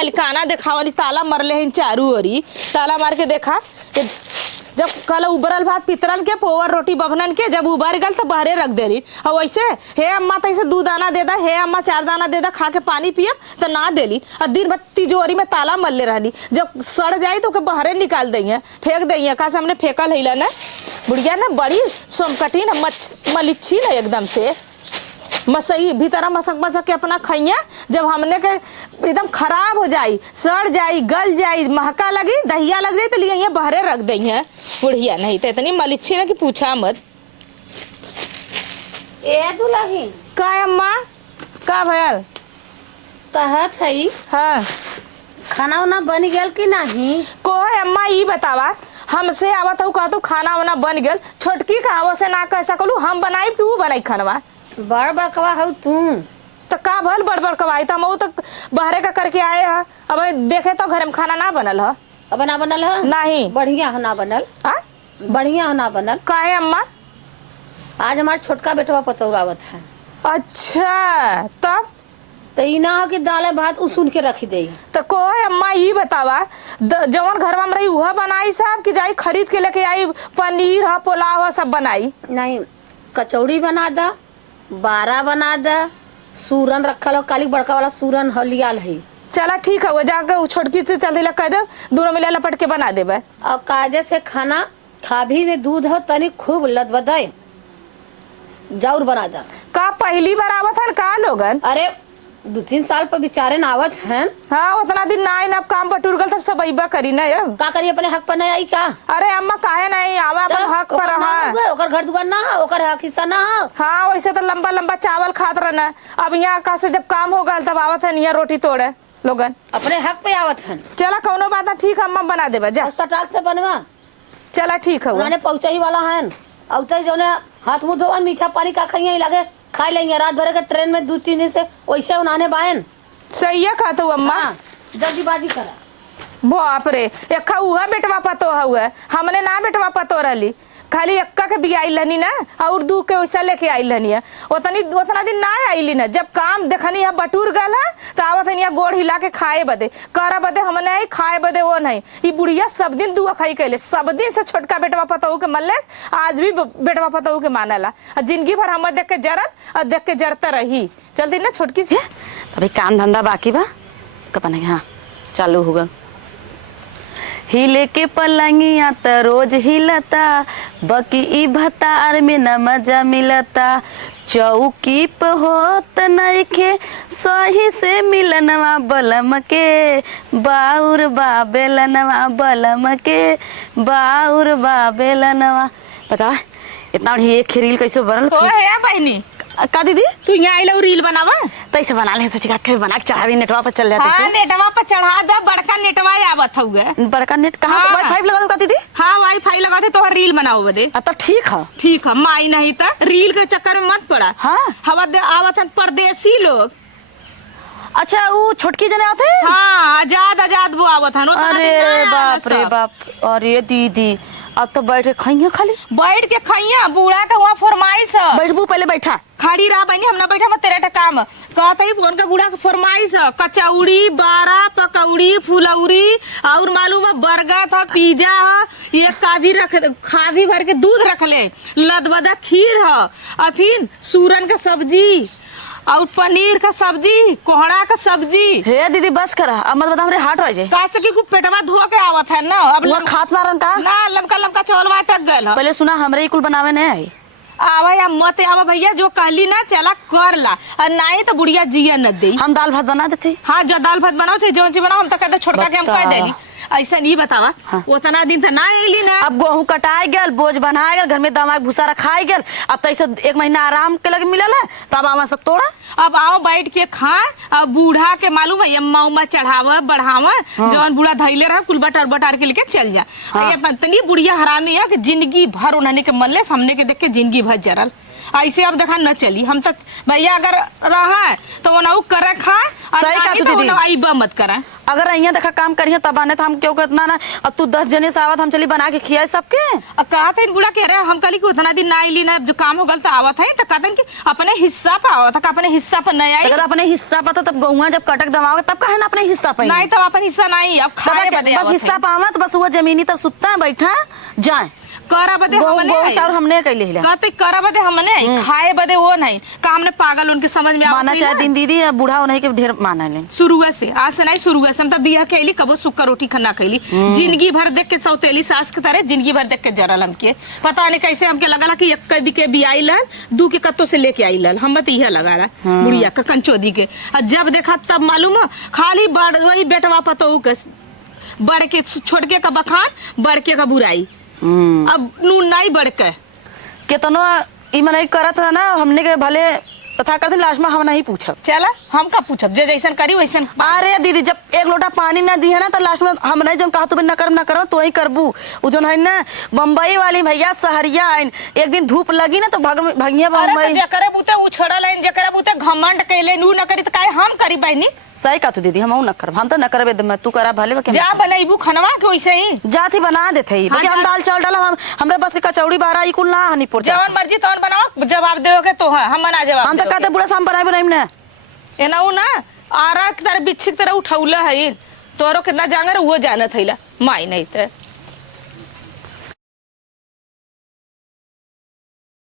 मलिकाना देखावली ताला मरले हैं चारू ओरी। ताला मार के देखा जब कल उबरल भात पितरन के पोवर रोटी बभनन के जब उबर गल तो बहरे रख देली। और वैसे हे अम्मा तैसे 2 दाना दे दा, हे अम्मा 4 दाना दे दा, खा के पानी पियब तो ना देली। और दिन भर तिजोरी में ताला मरले रहली, जब सड़ जाई तो के बहरे निकाल दइए, फेंक दइए। का से हमने फेंकल हैला ना बुढ़िया ना बड़ी सोमकटी ना मलिच्छी ना एकदम से मसई भीतर मसक मसक के अपना खइया। जब हमने के एकदम खराब हो जाई, सड़ जाई, गल जाई, महका लगी, दहिया लग जाई तो लिए बहरे रख दई है बुढ़िया। नहीं तो इतनी मलिच्छी ना कि पूछा मत। ए दुल्ही का अम्मा का भयल कहत हई हाँ खाना उना बन गया कि नहीं? को है अम्मा ई बतावा हमसे आवत हूँ कहतू खाना वाना बन गल। छोटकी कहावत से ना कह सकलू हम बनाई कि वो बनाई खानवा। बड़ बड़कवा हऊ तू तो का भल बड़ बड़ कवाई तो हम तो बहरे का करके आए हैं। अब देखे तो घर में खाना ना बनल है। अब ना बनल है? नहीं बढ़िया हो ना बनल। बढ़िया हो ना बनल। काहे अम्मा? आज हमार छोटका बेटवा पतोह आवत है। अच्छा तब तो ई ना हो कि दाल भात उसून के रखी दे। तो को अम्मा ई बतावा जवन घर में रही वह बनाई साहब कि जाई खरीद के लेके आई पनीर है पुलाव है सब बनाई? नहीं कचौड़ी बना दा, बारा बना दा, सूरन रखल हो काली बड़का वाला सूरन हलियाल है। चला ठीक है वो जाकर छोटकी से चल दिला कह दे दोनों मिला लपट के बना देबे। और कायदे से खाना खाभी में दूध हो तनी खूब लदबदाय जरूर बना दा। का पहली बार आवत है का लोगन? अरे 2-3 साल पर बेचारे न आवत हैं। हाँ उतना दिन ना अब काम बटूर गल तब सब अइबा करी ना अब का करी अपने हक पर नहीं आई का? अरे अम्मा काहे नहीं आवा अपन हक पर हाँ। ओकर घर दुकान ना हो, ओकर हक हिस्सा ना हो। हाँ वैसे तो लंबा लंबा चावल खात रहना। अब यहाँ का से जब काम हो गल तब आवत है यहाँ रोटी तोड़े लोगन अपने हक पे आवत हैं। चला कौनो बात ना ठीक है अम्मा बना देबा जा। सटाक से बनवा चला ठीक है उन्होंने पहुंचाई वाला है। अब तो जो हाथ मुंह धोवा मीठा पानी का खाइए लगे खा लेंगे रात भर के ट्रेन में 2-3 दिन से वैसे उन्होंने बायन सही है कहते अम्मा। हाँ, जल्दीबाजी करा। बाप रे एक हुआ बेटवा पतो हुआ हमने ना बेटवा पतो रहली खाली एक्का के भी आई लनी ना और 2 के वैसा लेके आई लनी है उतना दिन ना आईली ना। जब काम देखनी है बटूर गल है तो आवत है गोड़ हिला के खाए बदे करा बदे हमने आई खाए बदे वो नहीं। ये बुढ़िया सब दिन दुआ खाई कैले सब दिन से छोटका बेटवा पतहू के मल्ले आज भी बेटवा पतहू के मानला। जिंदगी भर हम देख के जरन और देख के जरता रही चलती ना छोटकी से। अभी काम धंधा बाकी बा कपन हाँ चालू होगा। हिले के पलंगिया त रोज हिलता बकी ई भतार में न मजा मिलता चौकी पे होत नइखे सही से मिलनवा बलम के बाउर बा बेलनवा बलम के बाउर बा बेलनवा। बता इतना एक रील कैसे बनल? बहनी का दीदी तू यहाँ आई रील बनावा तैसे बना ले सच का बना के चढ़ा दी नेटवा पर चल जाते। हाँ नेटवा पर चढ़ा दे बड़का नेटवा आवत हुए। बड़का नेट कहाँ हाँ। वाईफाई लगा दूं दीदी? हाँ वाईफाई लगा थे तो रील बनाओ बदे। तो ठीक है माई नहीं तो रील के चक्कर में मत पड़ा। हाँ हवा आवत है परदेसी लोग। अच्छा वो छोटकी जने आते हैं? हाँ आजाद वो आवत है। अरे बाप रे बाप। अरे दीदी अब तो बैठ के खाइया खाली बैठ के खाइया बूढ़ा का वहाँ फरमाइश है। बैठबू पहले बैठा खड़ी रहा बहनी हम ना बैठा मत तेरा काम कहते ही फोन का बूढ़ा का फरमाइश है कचौड़ी बारा पकौड़ी फुलौरी और मालूम है बर्गर था पिज्जा है ये काभी रख खाभी भर के दूध रख ले लदबदा खीर है और फिर सूरन का सब्जी और पनीर का सब्जी कोहड़ा का सब्जी। हे दीदी बस करा अब मत बता हमरे हाट रह जाए कैसे कि पेटवा धो के आवत है ना। अब खात ना रंता ना लमका लमका चौलवा अटक गए। पहले सुना हमरे कुल बनावे नहीं आई आवा या मत आवा भैया जो कहली ना चला कर ला और नहीं तो बुढ़िया जिया न दे। हम दाल भात बना देते। हाँ जो दाल भात बनाओ चाहे जो चीज बनाओ हम तो कहते छोटका के हम कह देली ऐसा नहीं बतावा। हाँ। उतना दिन तो ना आईली ना। अब गेहूं कटाई गल बोझ बनाए गल घर में दमाग भूसा रखाई गल अब तो ऐसा 1 महीना आराम के लगे मिलल है तब आवा सब तोड़ा अब आओ बैठ के खा अब बूढ़ा के मालूम है अम्मा उम्मा चढ़ावा बढ़ावा। हाँ। जौन बूढ़ा धैले रहा कुल बटार बटार के लेके चल जा। हाँ। तनी बुढ़िया हरामी है कि जिंदगी भर उन्होंने के मल्ले हमने के देख के जिंदगी भर जरल ऐसे अब देखा न चली। हम तक भैया अगर रहा है तो वो ना करे खाए और सही कहा नहीं तू तो वो दीदी। ना आइबा मत करे। अगर अइया देखा काम करिए तब आने तो हम क्यों कितना ना, अब तू 10 जने से आवत हम चली बना के खियाए सबके। अब कहा था इन बुढ़ा कह रहे हम कल कि उतना दिन ना आईली ना जो काम हो गल तो आवत है तो कहते कि अपने हिस्सा पे आवत है, अपने हिस्सा पर नहीं आई। अगर अपने हिस्सा पता तब गहुआ जब कटक दबाओगे तब कहे ना अपने हिस्सा पे नहीं तो अपन हिस्सा नहीं अब खाए बदे बस हिस्सा पावा तो बस वो जमीनी तो सुत्ता है बैठा जाए करा बदे हमने आई। चार हमने कैले हिला कहते करा बदे हमने आई, खाए बदे वो नहीं का हमने पागल उनके समझ में माना आवत चाहे नहीं दिन दीदी बूढ़ा होने के ढेर माना ले। शुरुए से आज से नहीं शुरुए से हम तो बिया कैली कबो सुक्का रोटी खाना कैली जिंदगी भर देख के सौतेली सास के तरह जिंदगी भर देख के जरल हमके पता नहीं कैसे हमके लगला कि एक कभी के भी आई लाल दू के कत्तो से लेके आई लाल हम तो यह लगा रहा बुढ़िया का कंचोदी के और जब देखा तब मालूम है खाली बड़ वही बेटवा पतो के बड़ के छोटके का बखान बड़के का बुराई अब नू नहीं बढ़ के केतनो ई मनई करत है ना हमने के भले तथा करते लास्ट में हम नहीं पूछब। चला हम का पूछब जे जैसन करी वैसन। अरे दीदी जब एक लोटा पानी ना दी है ना तो लास्ट में हम नहीं जब कहा तू ना करो तो ही करबू। वो जो है ना बम्बई वाली भैया सहरिया आइन एक दिन धूप लगी ना तो भगिया बम्बई जकरे बुते उछड़ल है जकरे बुते घमंड कैले नू न करी त काहे हम करी बहनी। सही का तू दीदी हम न करब हम तो न करबे तू करा भले जा बनैबू खनवा के वैसे ही जाती बना देते ही हाँ, हम दाल चावल डाला हम हमरे बस के कचौड़ी बारा ई कुल ना हनी पोर जवन मर्जी तवन बनाओ जवाब देओगे तो है हम ना जवाब हम तो कहते बुढ़ा हम बनाए बनाई ना एनाऊ ना आरा के तरह बिच्छी की तरह उठौला है तोरो कितना जांगर वो जानत हैला माई नहीं त